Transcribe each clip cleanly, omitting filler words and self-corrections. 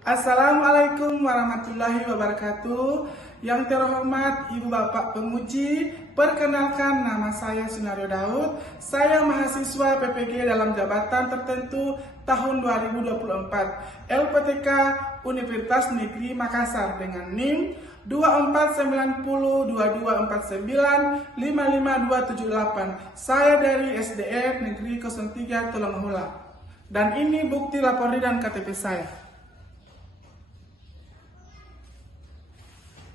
Assalamualaikum warahmatullahi wabarakatuh. Yang terhormat Ibu Bapak Penguji, perkenalkan nama saya Sunario Daud. Saya mahasiswa PPG dalam jabatan tertentu tahun 2024 LPTK Universitas Negeri Makassar dengan NIM 24902249552778. Saya dari SDN Negeri 03 Tolonghula. Dan ini bukti lapor dan KTP saya.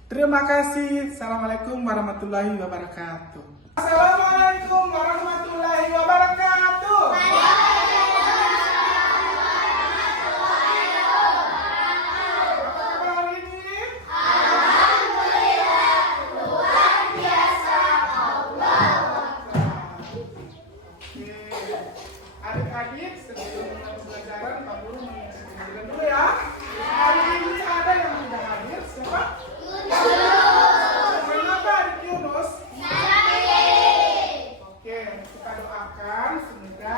Terima kasih. Assalamualaikum warahmatullahi wabarakatuh. Assalamualaikum warahmatullahi wabarakatuh. Adik-adik, sebelum mulai pelajaran, Pak Guru mengingatkan dulu ya. Hari ini ada yang tidak hadir, siapa? Kenapa adik Yunus? Oke, kita doakan semoga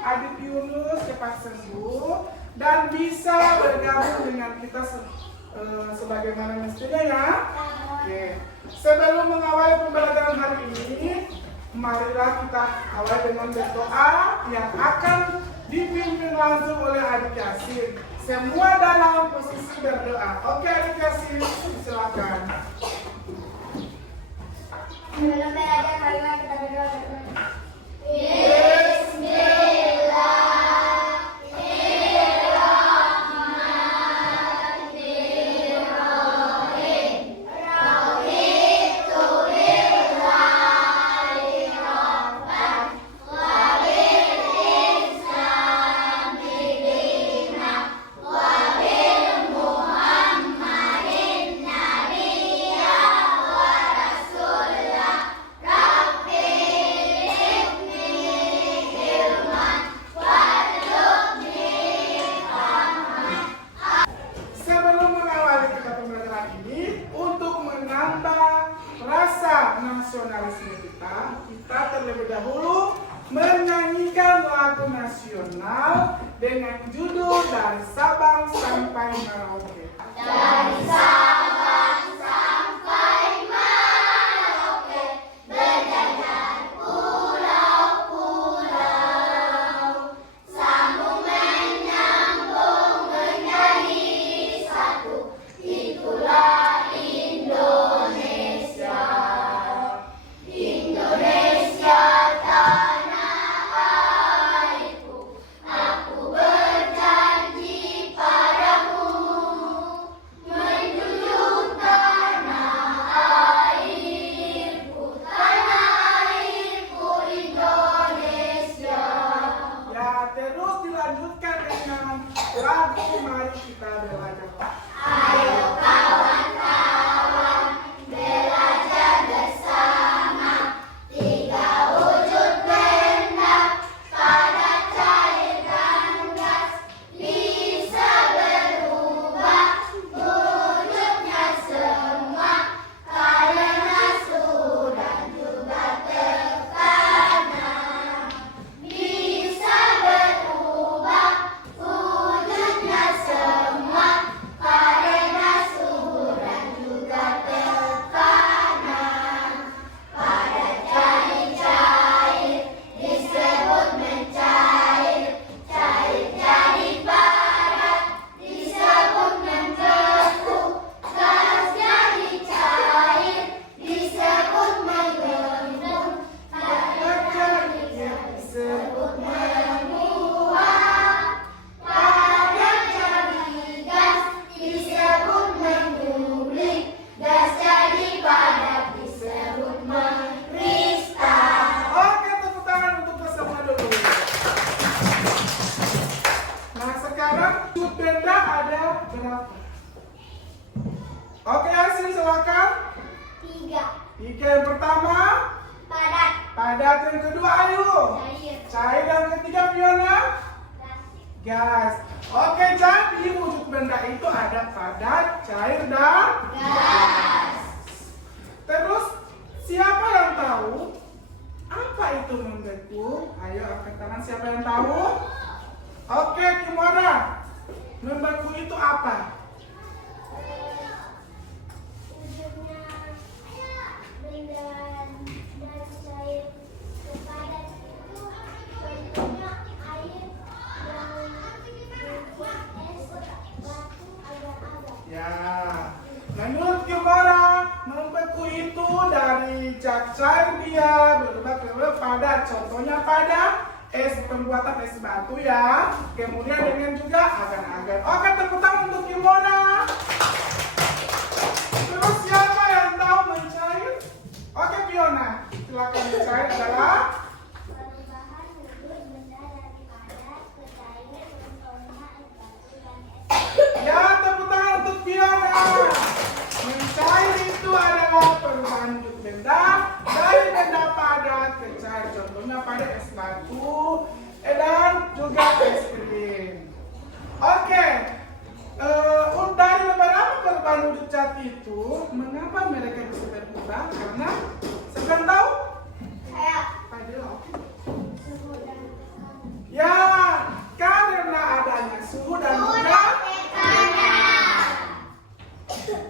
adik Yunus cepat sembuh dan bisa bergabung dengan kita sebagaimana mestinya ya. Oke, sebelum mengawali pembelajaran hari ini, marilah kita awali dengan berdoa yang akan dipimpin langsung oleh adik Yasin. Semua dalam posisi berdoa. Oke adik Yasin, silakan. Sebelum belajar kalimat kita berdoa. Nasionalisme kita terlebih dahulu menyanyikan lagu nasional dengan judul Dari Sabang Sampai Merauke. Dari Sabang sampai Merauke, berjajar pulau-pulau, sambung menyambung menjadi satu, itulah Indonesia. Indonesia tanah airku, aku berjanji padamu, menjunjung tanah airku Indonesia. Ya, terus dilanjutkan dengan lagu Mari Kita Belajar. Ayo kawan-kawan, belajar bersama, tiga wujud benda, padat, cair, dan gas, bisa berubah wujudnya semua, karena suhu dan juga tekanan. Bisa berubah wujudnya semua, karena suhu dan juga tekanan. Padat, cair, disebut mencair, cair jadi padat, disebut membeku, gas jadi cair, disebut menggembung, padat jadi disebut menguap, padat jadi gas, disebut mengguling, gas jadi padat, disebut mengkristal. Oke, tepuk tangan untuk bersama dulu. Nah, sekarang wujud benda ada berapa? Oke, Yasin silakan. 3. Yang pertama, Padat, padat. Yang kedua, ayo. cair, Cair. Dan ketiga, Fiona. Gas. Oke, jadi wujud benda itu ada padat, cair, dan gas. terus siapa yang tahu apa itu membeku? Ayo angkat tangan siapa yang tahu? Oke, Kimora. Membeku itu apa? Wujudnya benda dari cair ke padat itu contohnya air yang membuat es batu agar-agar. Ya, menurut Kimora, membeku itu dari cair dia berubah ke padat. Contohnya pada pembuatan es batu ya. Kemudian dengan juga agar-agar. Oke, tepuk tangan untuk Kimora. Terus siapa yang tahu mencair? Oke, Fiona, silakan. Mencair adalah Perubahan wujud benda dari padat ke cair contohnya es batu dan es. ya, tepuk tangan untuk Fiona. Mencair itu adalah perubahan wujud benda dari benda padat ke cair. Contohnya pada es batu dan juga es krim. Oke, dari beberapa perubahan wujud cat itu, mengapa mereka bisa berubah? Karena sedang tahu? Kayak Padahal, suhu dan tekanan. ya, karena adanya suhu dan juga.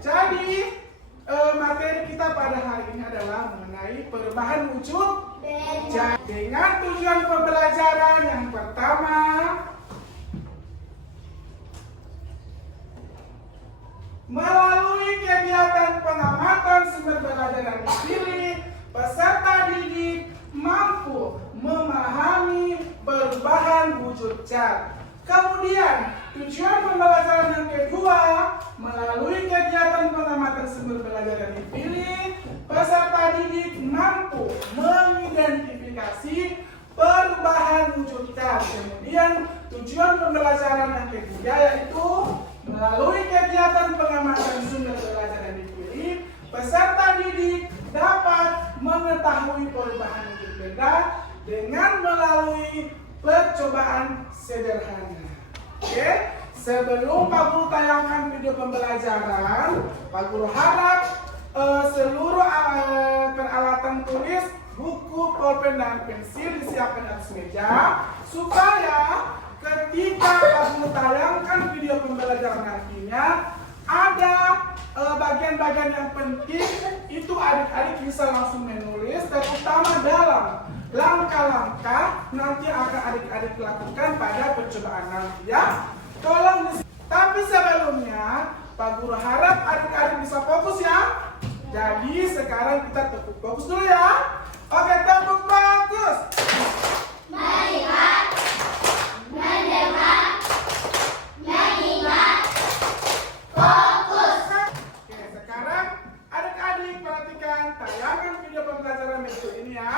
Jadi materi kita pada hari ini adalah mengenai perubahan wujud cat. Dengan tujuan pembelajaran yang pertama, melalui kegiatan pengamatan sumber belajar yang dipilih, peserta didik mampu memahami perubahan wujud cat. Kemudian, tujuan pembelajaran yang kedua, melalui kegiatan pengamatan sumber belajar yang dipilih, peserta didik mampu mengidentifikasi perubahan wujud cat. Kemudian, tujuan pembelajaran yang ketiga yaitu melalui kegiatan pengamatan sumber belajar yang dipilih, peserta didik dapat mengetahui perubahan wujud benda dengan melalui percobaan sederhana. Oke, sebelum Pak Guru tayangkan video pembelajaran, Pak Guru harap seluruh peralatan tulis, buku, pulpen dan pensil disiapkan di atas meja supaya ketika Pak Guru tayangkan video pembelajaran nantinya ada bagian-bagian yang penting itu adik-adik bisa langsung menulis, terutama dalam langkah-langkah nanti akan adik-adik lakukan pada percobaan nanti ya. Tolong tapi sebelumnya Pak Guru harap adik-adik bisa fokus ya. Jadi sekarang kita tepuk fokus dulu ya. Oke, tepuk fokus. Melihat, mendengar, mengingat, fokus. Oke, sekarang adik-adik perhatikan tayangan video pembelajaran berikut ini ya.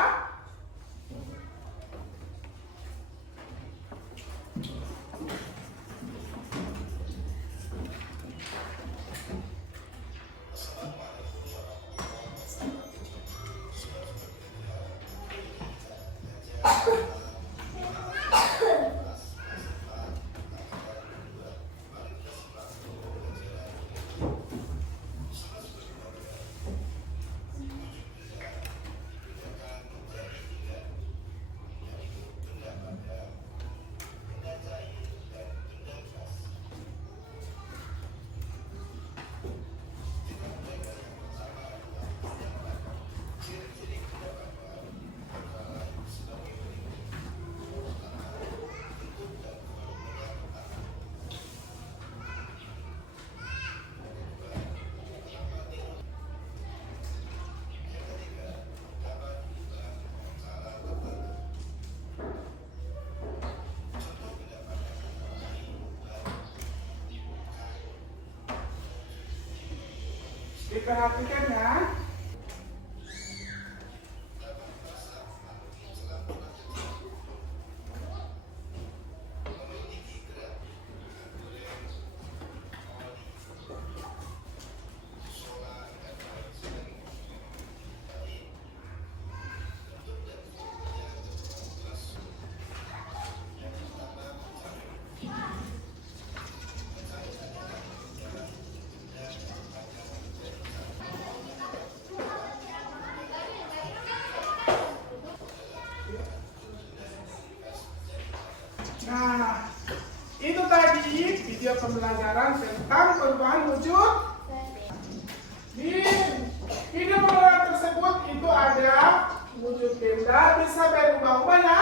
Diperhatikan ya. Nah, Itu tadi video pembelajaran tentang perubahan wujud. Di video pembelajaran tersebut itu ada wujud benda bisa berubah-ubah ya.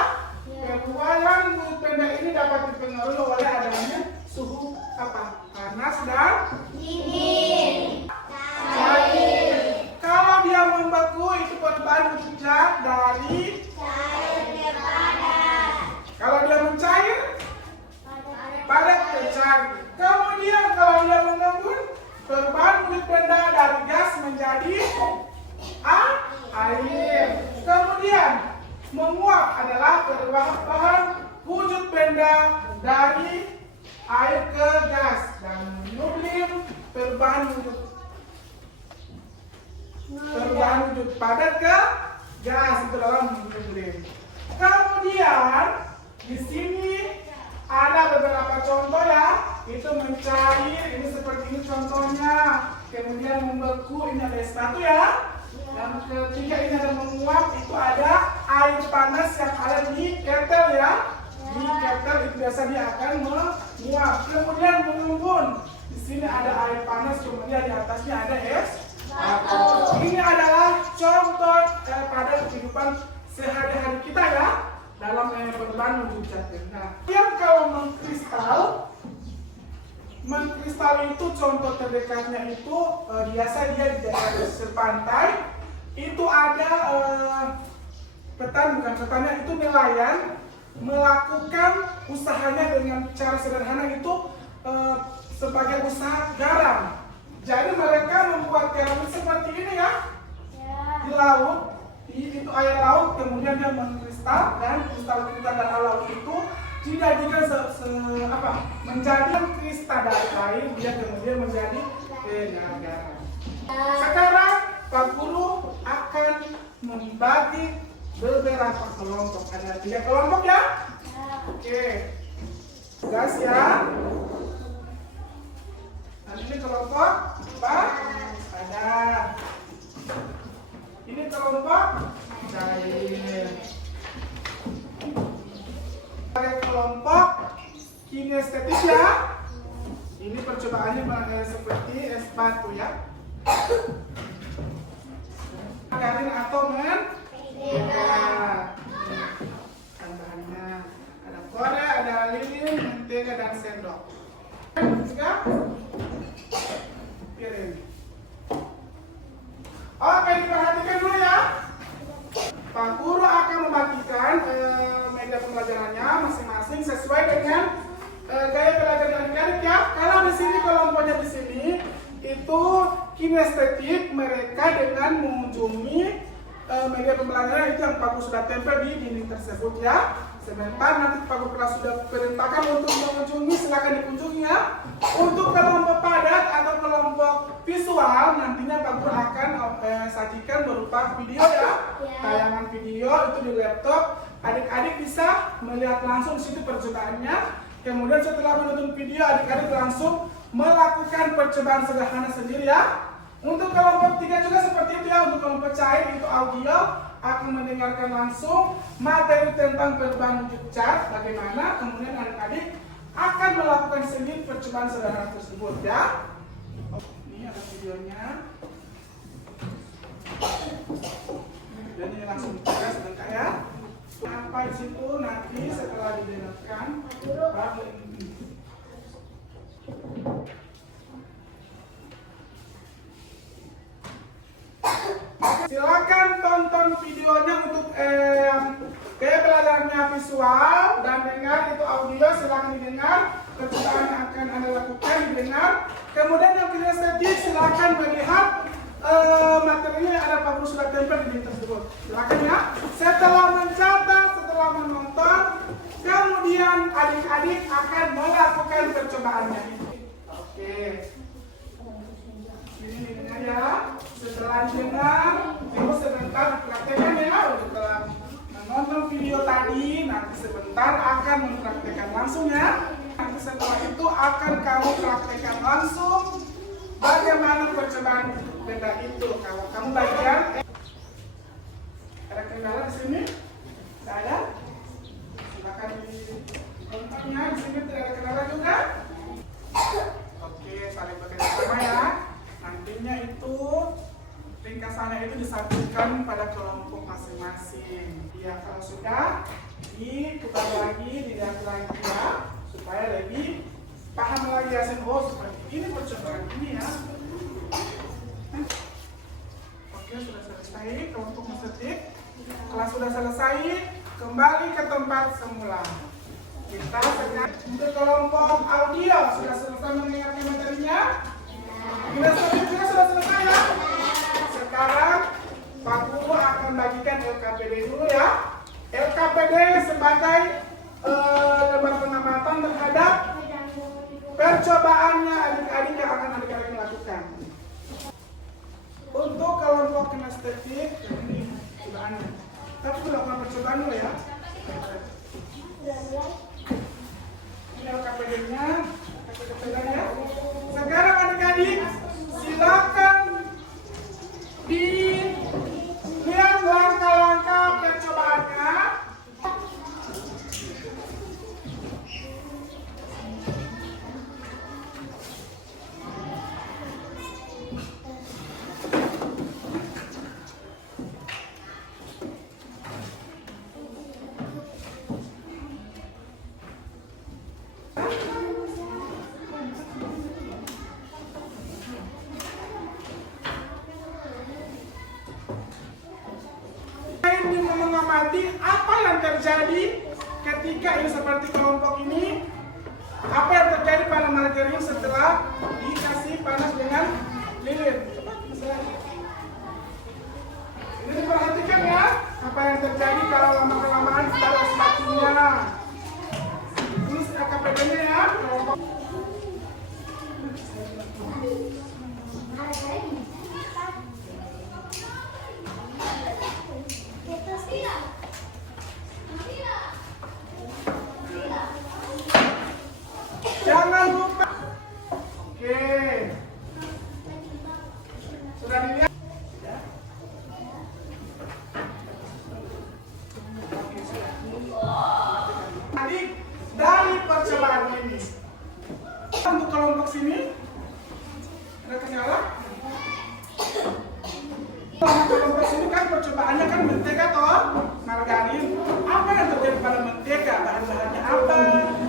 Perubahan wujud benda ini dapat dipengaruhi oleh adanya suhu apa? Panas dan Dingin. cair. Kalau dia membeku itu perubahan wujud zat dari. Cair ke padat. Kalau dia mencair padat ke cair. Kemudian kalau dia mengembun perubahan wujud benda dari gas menjadi air. Kemudian menguap adalah perubahan wujud benda dari air ke gas dan menyublim perubahan wujud padat ke gas itu dalam menyublim. Kemudian di sini ada beberapa contoh ya, itu mencair, ini seperti ini contohnya. Kemudian membeku, ini ada es batu ya. Dan ketiga ini ada menguap, itu ada air panas yang ada di ketel ya. Di ketel itu biasa dia akan menguap. Kemudian mengembun, di sini ada air panas, kemudian di atasnya ada es batu. Ini adalah contoh pada kehidupan sehari-hari kita ya, dalam perubahan wujud zat. Nah, yang kalau mengkristal itu contoh terdekatnya itu biasa dia di daerah pesisir pantai. Itu ada petani itu nelayan melakukan usahanya dengan cara sederhana itu sebagai usaha garam. Jadi mereka membuat garam seperti ini ya, di laut, itu air laut, kemudian dia mengkristal dan kristal dari laut itu dijadikan menjadi kristal dari air, dia kemudian menjadi garam. Sekarang Pak Guru akan membagi beberapa kelompok. Ada 3 kelompok ya? Oke. Gas ya. Nanti ini kelompok padat. Ini kelompok cair. Kelompok kinestetik ya. Ini percobaannya seperti es batu ya. Garing atau tambahannya ada korek, ada lilin, mentega dan sendok. Juga piring. Oke, diperhatikan dulu ya. Pak Guru akan membagikan media pembelajarannya masing-masing sesuai dengan gaya belajar adik-adik ya. Kalau di sini kelompoknya di sini itu kinestetik, mereka dengan mengunjungi media pembelajaran itu yang Pak Guru sudah tempel di dinding tersebut ya. Sebentar nanti Pak Guru sudah perintahkan untuk mengunjungi, silakan dikunjungi ya. Untuk kelompok padat atau kelompok visual nantinya Pak Guru akan sajikan berupa video ya. Tayangan video itu di laptop, adik-adik bisa melihat langsung di situ percobaannya. Kemudian setelah menonton video, adik-adik langsung melakukan percobaan sederhana sendiri ya. Untuk kelompok 3 juga seperti itu ya. Untuk kelompok cair itu audio akan mendengarkan langsung materi tentang perubahan wujud zat bagaimana, kemudian adik-adik akan melakukan sendiri percobaan sederhana tersebut ya. Ini ada videonya. Dan ini langsung kita sebentar ya. Sampai situ nanti setelah didengarkan baru silakan tonton videonya untuk gaya belajarnya visual dan dengar itu audio, silakan didengar. Percobaan yang akan Anda lakukan didengar. Kemudian yang kinestetik silakan melihat materinya yang ada Pak Guru sudah tempel di tersebut. Silakan ya. Setelah mencatat, setelah menonton, kemudian adik-adik akan melakukan percobaannya. Oke. Ini dengar ya. Setelah dengar, terus sebentar dipraktekkan ya. Setelah menonton video tadi, nanti sebentar akan mempraktekkan langsung ya. Nanti setelah itu akan kamu praktekkan langsung bagaimana percobaan benda itu. Kalau kamu bagian, ada kendala di sini? Tidak ada? Silakan di tempatnya. Di sini tidak ada kendala juga. lagi, dilihat lagi ya, supaya lebih paham lagi ya. Oh, seperti ini percobaan ini ya. Oke, sudah selesai kelompok mengetik. Kelas sudah selesai, kembali ke tempat semula. Kita sekarang untuk kelompok audio sudah selesai mendengarkan materinya. Kita sudah selesai ya. Sekarang Pak Guru akan bagikan LKPD dulu ya. LKPD sebagai lembar pengamatan terhadap percobaannya adik-adik yang akan adik-adik lakukan. Untuk kelompok kinestetik, ini percobaannya. Tapi melakukan percobaan dulu ya. Ini LKPD-nya, LKPD-nya. Sekarang adik-adik silakan dilihat langkah-langkah percobaannya. Ini mengamati apa yang terjadi ketika ini seperti kelompok ini. Apa yang terjadi pada margarin setelah dikasih panas dengan lilin. Ini diperhatikan ya, apa yang terjadi kalau lama-kelamaan pada satunya. Terus KPD-nya ya, kelompok. Jangan lupa. Oke. Sudah dilihat? Ya. Oke, sudah. Adik, dari percobaan ini. Untuk kelompok sini, ada kendala? Kelompok sini kan percobaannya kan mentega atau margarin. Apa yang terjadi pada mentega? Bahan-bahannya apa?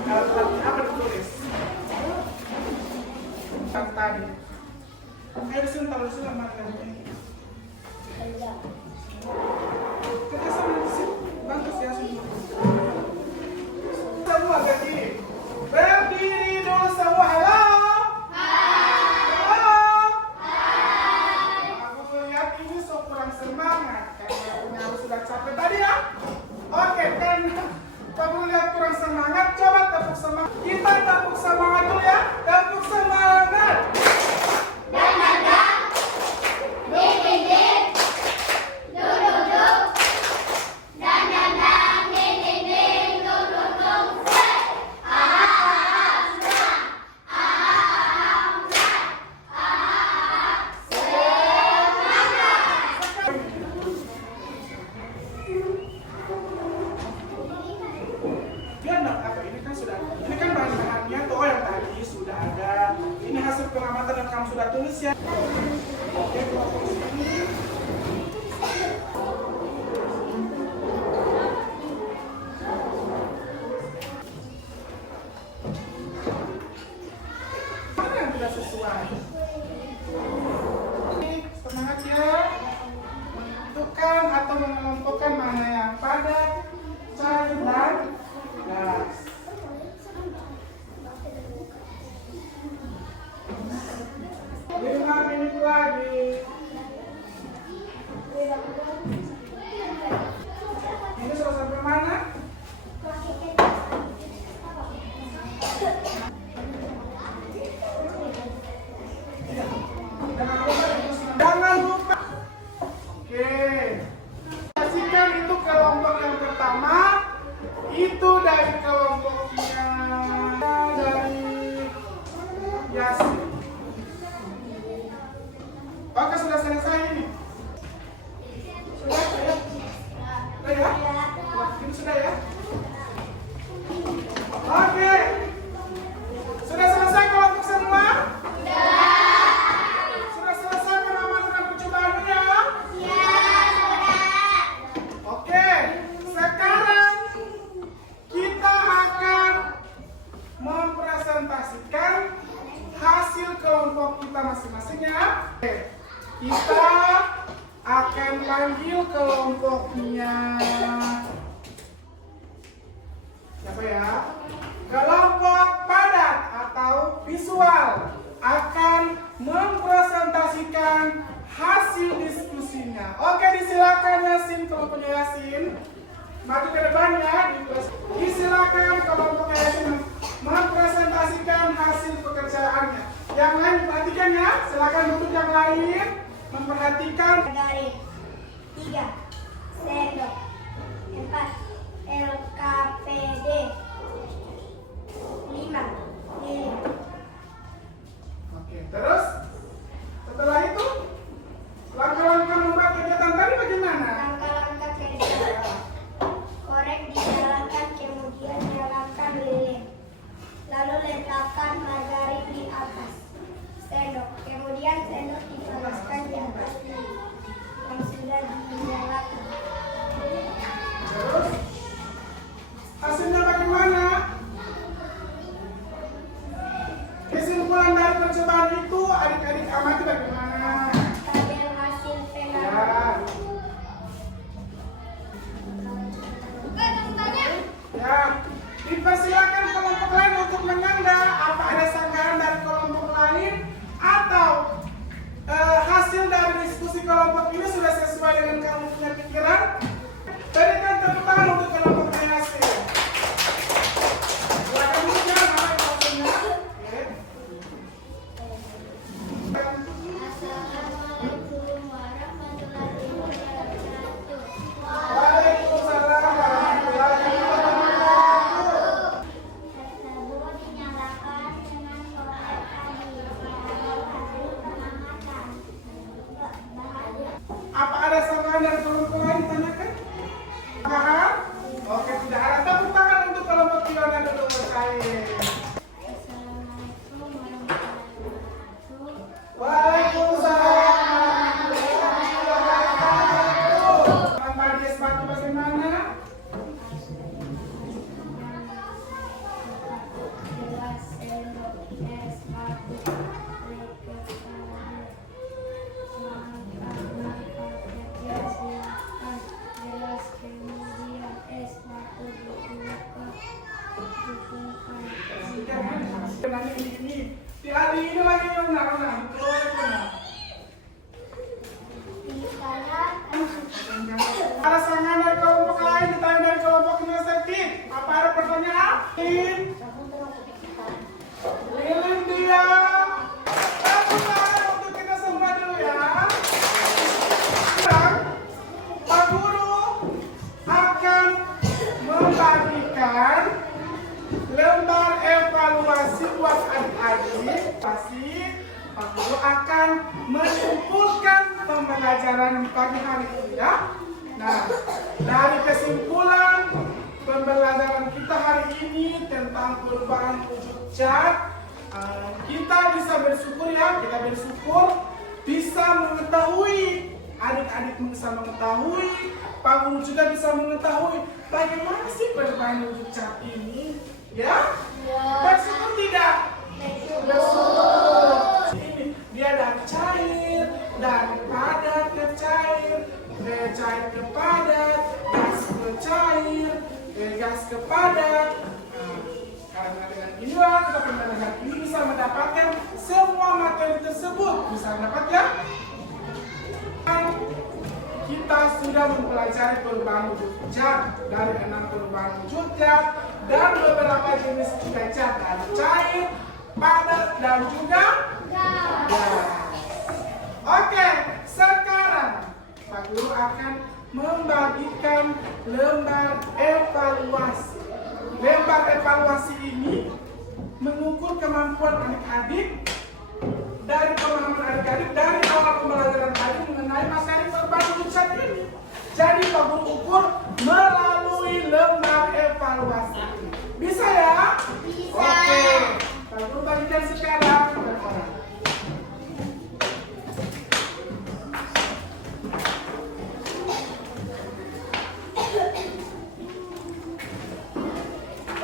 Alat-alatnya apa ditulis? Tadi. Ayo di sini taruh di sini margarin ini. Kita sama di sini. Bagus ya semua. Semua jadi. Berdiri dulu semua. Halo. Halo. Aku lihat ini so kurang semangat karena punya sudah capek tadi ya. Oke, kan kamu lihat kurang semangat, coba tepuk semangat. Kita tepuk semangat dulu ya. Tepuk semangat. Ini kan bahan-bahannya toh yang tadi sudah ada. Ini hasil pengamatan yang kamu sudah tulis ya. Oke, kelompok sini. Mana yang tidak sesuai? Semangat ya. Menentukan atau mengelompokkan mana yang padat, cair dan gas. Lima menit lagi. ya. Kelompok padat atau visual akan mempresentasikan hasil diskusinya. Oke, disilakan Yasin, kelompoknya Yasin. Maju ke depan ya. Disilakan kelompok Yasin mempresentasikan hasil pekerjaannya. Yang lain perhatikan ya. Silakan duduk yang lain memperhatikan. Garis 3 sendok 4 LKPD 5 lilin. Oke, terus setelah itu langkah-langkah membuat kegiatan tadi bagaimana? Langkah-langkah kerja. Korek dijalankan, kemudian nyalakan lilin. Lalu letakkan margarin di atas sendok. Kemudian sendok dipanaskan di atas lilin yang sudah dinyalakan. Terus hasilnya bagaimana? Kesimpulan dari percobaan itu adik-adik amati bagaimana? Tabel hasil Ya. Ya, dipersilakan kelompok lain untuk menyanggah. Apa ada sanggahan dari kelompok lain atau hasil dari diskusi kelompok ini sudah sesuai dengan kamu punya pikiran? Berikan tepuk tangan untuk kelompok kreasi. Silakan duduk ya, Bapak Ibu waktunya. Oke. Assalamualaikum warahmatullahi wabarakatuh. Waalaikumsalam warahmatullahi wabarakatuh. Tersebut dinyalakan dengan korek tadi agar hasil pengamatan. Bahagia. Apa ada sanggahan dari kelompok lain? Tanyakan. Sanggahan? Oke, tidak ada. Tepuk tangan untuk kelompok pionir dulu bersaing. Assalamualaikum warahmatullahi wabarakatuh. Waalaikumsalam warahmatullahi wabarakatuh. Teman Pak Dias Batu bagaimana? Gelas sendok es batu silakan gelas kemudian es batu dituangkan. Nanti ini. Di hari ini lagi yang benar-benar. Ada sanggahan dari kelompok lain, ditanya dari kelompok inisiatif. Apa ada pertanyaan? Lilin dia. Tepuk tangan untuk kita semua dulu ya. Sekarang Pak Guru akan membagikan lembar evaluasi buat adik-adik. Pasti Pak Guru akan menyimpulkan pembelajaran di pagi hari ini ya. Nah, dari kesimpulan pembelajaran kita hari ini tentang perubahan wujud cat, kita bisa bersyukur ya, bisa mengetahui, adik-adik bisa mengetahui, Pak Guru juga bisa mengetahui bagaimana sih perubahan wujud cat ini, ya? Bersyukur tidak? Bersyukur. Ini dia dari cair, dari padat ke cair, dari cair ke padat, gas ke cair, dari gas ke padat. Karena dengan inilah kita pembelajaran ini bisa mendapatkan semua materi tersebut. Bisa dapat ya? Kita sudah mempelajari perubahan wujud cat dari 6 perubahan wujud cat dan beberapa jenis cat, ada cair, padat dan juga gas. Oke, sekarang Pak Guru akan membagikan lembar evaluasi. Lembar evaluasi ini mengukur kemampuan adik-adik dari pemahaman adik-adik dari awal pembelajaran tadi mengenai materi perubahan wujud cat ini. Jadi Pak Guru ukur melalui lembar evaluasi. Bisa ya? Bisa. Oke. Pak Guru bagikan sekarang.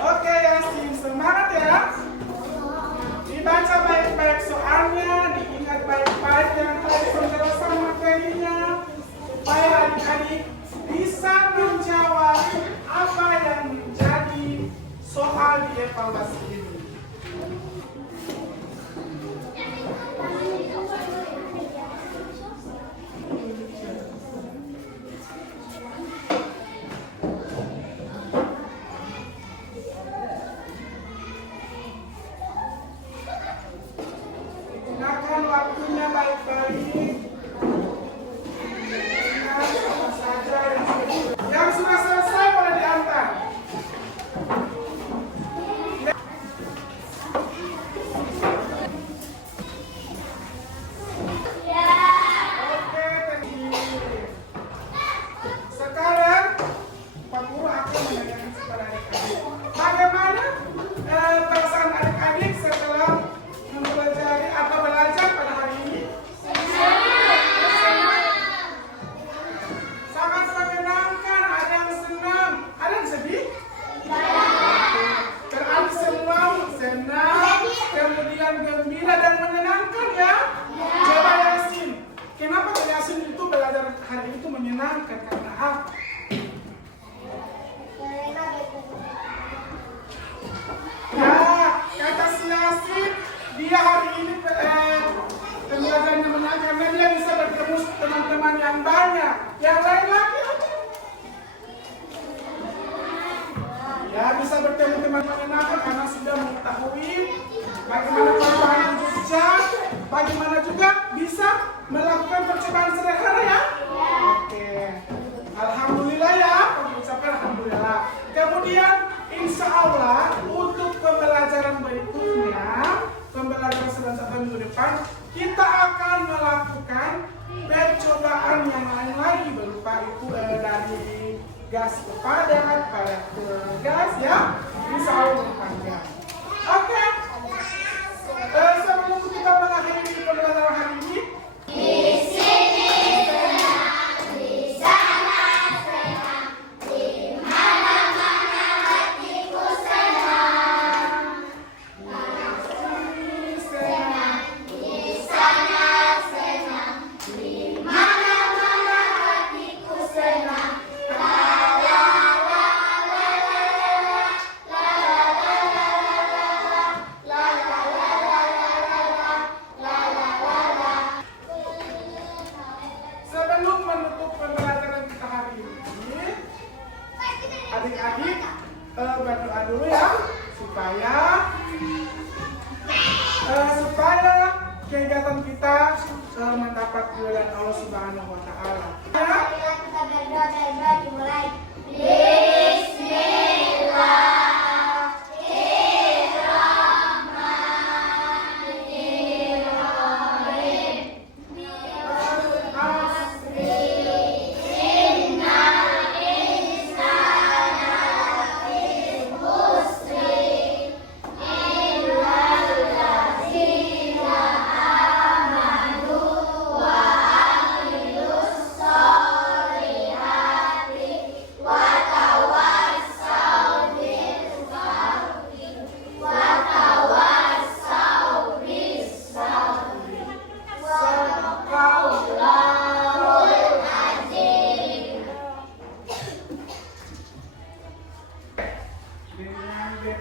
Oke Yasin, semangat ya. Dibaca baik-baik soalnya, diingat baik-baik yang tadi penjelasan materinya, supaya adik-adik bisa menjawab apa yang menjadi soal hal di evaluasi ini. Gunakan waktunya baik-baik. Ingat apa saja yang sudah selesai boleh diantar. Oke, thank you. Sekarang Pak Guru akan menanyakan kepada adik-adik, bagaimana perasaan adik-adik setelah mempelajari atau belajar pada hari ini? Sangat menyenangkan, ada yang senang, ada yang sedih? Berarti semua senang, kemudian gembira dan menyenangkan ya? Coba Yasin, kenapa Yasin itu belajar hari itu menyenangkan? Karena apa? Ya, kata si Yasin, dia hari ini pembelajarannya menang karena dia bisa bertemu teman-teman yang banyak. Yang lain lagi apa? Ya, bisa bertemu teman menyenangkan karena sudah mengetahui bagaimana perubahan Jogja, bagaimana juga bisa melakukan percobaan sederhana ya. Oke, alhamdulillah ya, kami ucapkan alhamdulillah. Kemudian insya Allah untuk pembelajaran berikutnya, pembelajaran selanjutnya minggu depan, kita akan melakukan percobaan yang lain lagi berupa itu dari gas ke padat, padat ke gas ya, insya Allah berpanjang. Oke, sebelum kita mengakhiri pembelajaran hari ini, sebelum menutup pembelajaran kita hari ini, adik-adik berdoa dulu ya supaya kegiatan kita mendapat keridhaan Allah Subhanahu wa taala. Marilah kita berdoa dan doa dimulai. Bismillah.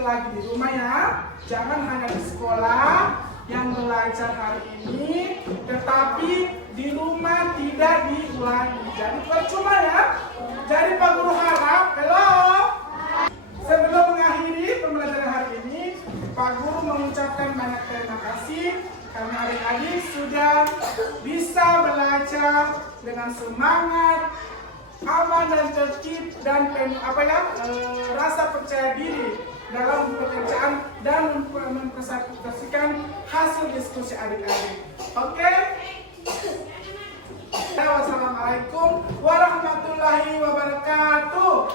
Lagi di rumah ya, jangan hanya di sekolah yang belajar hari ini, tetapi di rumah tidak diulangi. Jadi percuma ya. Jadi Pak Guru harap, sebelum mengakhiri pembelajaran hari ini, Pak Guru mengucapkan banyak terima kasih karena adik-adik sudah bisa belajar dengan semangat, aman dan tertib dan rasa percaya diri dalam pekerjaan dan mempresentasikan hasil diskusi adik-adik. Oke? Wassalamualaikum warahmatullahi wabarakatuh.